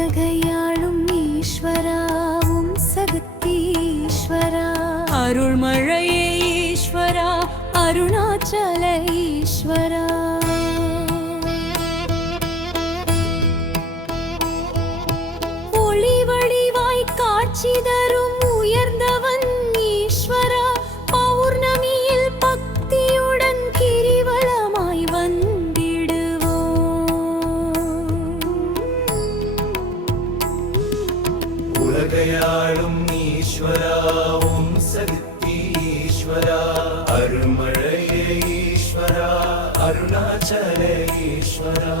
உலகையாளும் ஈஸ்வராவும் சக்தீஸ்வரா அருள்மழையே ஈஸ்வரா அருணாச்சல ஈஸ்வரா ஒளி வடிவாய் காட்சி தரும் உயர்ந்தவன் ஈஸ்வரா பௌர்ணமியில் பக்தியுடன் கிரிவலமாய் உலகையாளும் ஈஸ்வராவும் சக்தி ஈஸ்வரா அருள்மழையே ஈஸ்வரா அருணாச்சல ஈஸ்வரா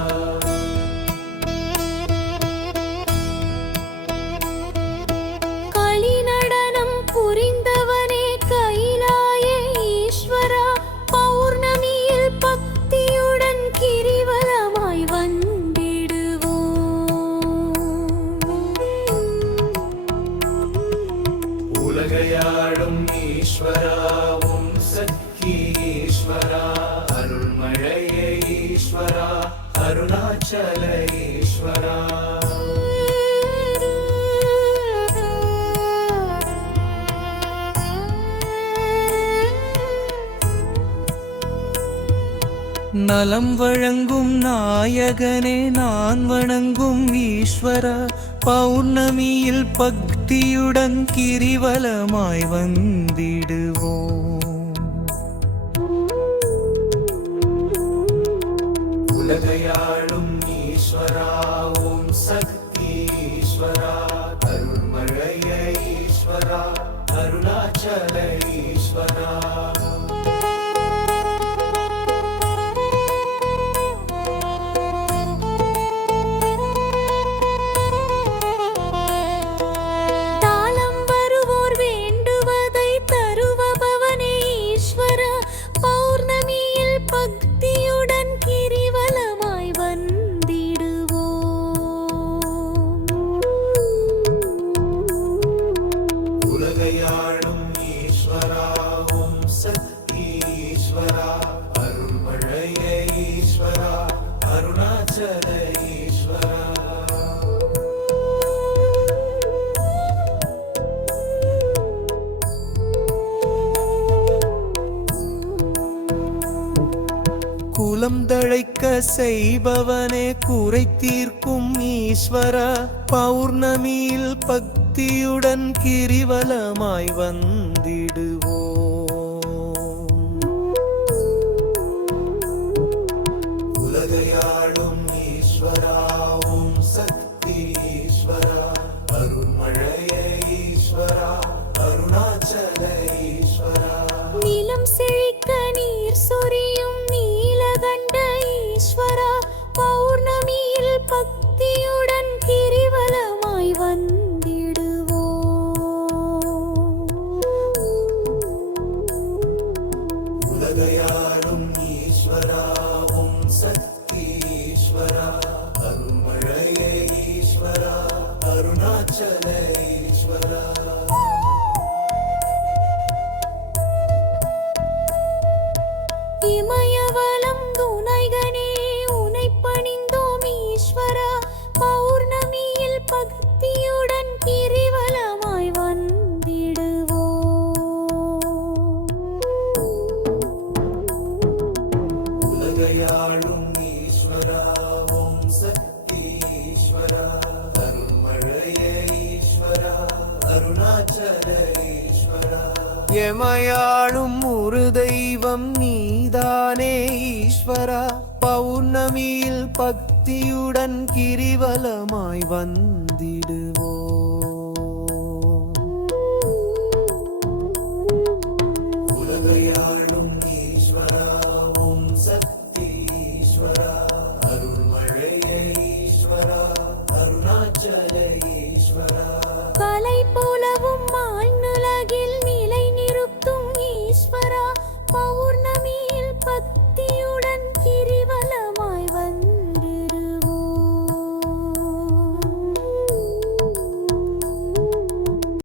களி நடனம் புரிந்தவனே கைலாய ஈஸ்வரா பௌர்ணமியில் பக்தியுடன் கிரிவலமாய் உலகையாளும் ஈஸ்வராவும் சக்தி ஈஸ்வரா அருள்மழையே ஈஸ்வரா அருணாச்சல ஈஸ்வரா நலம் வழங்கும் நாயகனே நான் வணங்கும் ஈஸ்வரா பௌர்ணமியில் பக்தியுடன் கிரிவலமாய் வந்திடுவோம் உலகையாளும் ஈஸ்வராவும் சக்தி ஈஸ்வரா அருள்மழையே ஈஸ்வரா அருணாச்சல ஈஸ்வரா பக்தியுடன் கிரிவலமாய் உலகையாளும் ஈஸ்வராவும் சக்தி ஈஸ்வரா அருள்மழையே ஈஸ்வரா அருணாச்சல ஈஸ்வரா குலம் தழைக்க செய்பவனே குறை தீர்க்கும் ஈஸ்வரா பௌர்ணமியில் பக்தியுடன் கிரிவலமாய் வந்திடுவோம் உலகையாளும் ஈஸ்வராவும் சக்தி ஈஸ்வரா அருள்மழையே ஈஸ்வரா அருணாச்சல ஈஸ்வரா நிலம் செழிக்க நீர் சொரியும் நீலகண்ட ஈஸ்வரா பௌர்ணமியில் பக்தியுடன் கிரிவலமாய் உலகையாளும் ஈஸ்வராவும் சக்தி ஈஸ்வரா அருள்மழையே ஈஸ்வரா அருணாச்சல ஈஸ்வரா இமயவலம் துணைகனே உனை பணிந்தோம் ஈஸ்வரா பௌர்ணமியில் பக்தியுடன் கிரிவலமாய் உலகையாளும் ஈஸ்வராவும் சக்தி ஈஸ்வரா அருள்மழையே ஈஸ்வரா அருணாச்சல ஈஸ்வரா எமையாளும் ஒரு தெய்வம் நீதானே ஈஸ்வரா பௌர்ணமியில் பக்தியுடன் கிரிவலமாய் வந்திடுவோம்